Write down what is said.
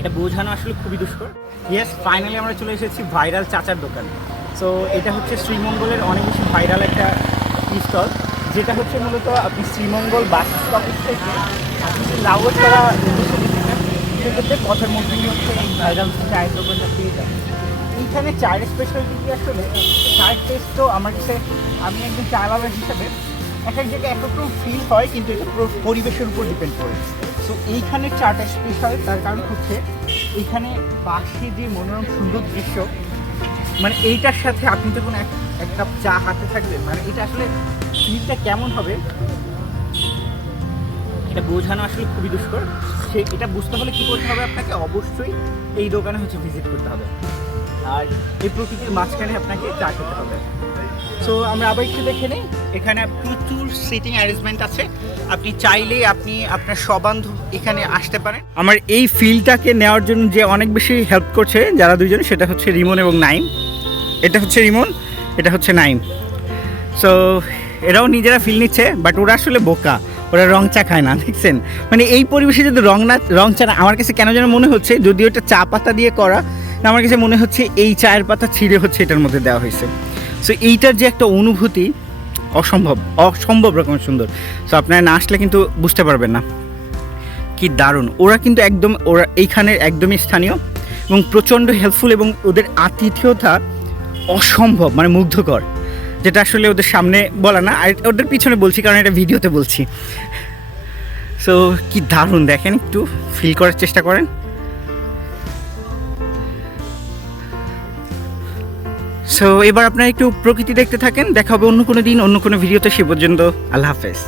এটা বোঝানো আসলে খুবই দুষ্কর। ইয়েস, ফাইনালি আমরা চলে এসেছি ভাইরাল চাচার দোকান। সো এটা হচ্ছে শ্রীমঙ্গলের অনেক বেশি ভাইরাল একটা স্টল, যেটা হচ্ছে মূলত আপনি শ্রীমঙ্গল বাস স্টপেজ থেকে আপনি যে লাউয়াছড়া সেক্ষেত্রে পথের মধ্যেই হচ্ছে এই ভাইরাল চায়ের দোকানটা পেয়ে যাবেন। এইখানে চায়ের স্পেশালিটি আসলে চায়ের টেস্ট তো আমার কাছে, আমি একজন চা লাভার হিসাবে এক এক জায়গায় একরকম ফিল হয়, কিন্তু এটা পুরো পরিবেশের উপর ডিপেন্ড করে। সো এইখানে চাটা স্পেশাল, তার কারণ হচ্ছে এইখানে পাশে যে মনোরম সুন্দর দৃশ্য, মানে এইটার সাথে আপনি যখন এক কাপ চা হাতে থাকবেন, মানে এটা আসলে ফিলটা কেমন হবে এটা বোঝানো আসলে খুবই দুষ্কর। এটা বুঝতে হলে কী করতে হবে, আপনাকে অবশ্যই এই দোকানে হচ্ছে ভিজিট করতে হবে, আর এই প্রকৃতির মাঝখানে আপনাকে চা খেতে হবে। সো আমরা আবার একটু দেখে নিই, এখানে প্রচুর সিটিং অ্যারেঞ্জমেন্ট আছে, আপনি চাইলেই আপনি আপনার সবান্ধব এখানে আসতে পারেন। আমার এই ফিলটাকে নেওয়ার জন্য যে অনেক বেশি হেল্প করছে যারা দুজন, সেটা হচ্ছে রিমন এবং নাইম। এটা হচ্ছে রিমন, এটা হচ্ছে নাইম। সো এরাও নিজেরা ফিল নিচ্ছে, বাট ওরা আসলে বোকা, ওরা রং চা খায় না, দেখছেন? মানে এই পরিবেশে যদি রং চা না, আমার কাছে কেন যেন মনে হচ্ছে যদিও এটা চা পাতা দিয়ে করা, আমার কাছে মনে হচ্ছে এই চায়ের পাতা ছিঁড়ে হচ্ছে এটার মধ্যে দেওয়া হয়েছে। সো এইটার যে একটা অনুভূতি অসম্ভব রকমের সুন্দর। সো আপনারা না আসলে কিন্তু বুঝতে পারবেন না কি দারুণ। ওরা কিন্তু ওরা এইখানের একদমই স্থানীয় এবং প্রচণ্ড হেল্পফুল, এবং ওদের আতিথেয়তা অসম্ভব, মানে মুগ্ধকর, যেটা আসলে ওদের সামনে বলা না, আর ওদের পিছনে বলছি কারণ এটা ভিডিওতে বলছি। সো কি দারুণ, দেখেন, একটু ফিল করার চেষ্টা করেন। সো এবার আপনারা একটু প্রকৃতি দেখতে থাকেন। দেখা হবে অন্য কোনো দিন, অন্য কোনো ভিডিওতে। সে পর্যন্ত আল্লাহ হাফেজ।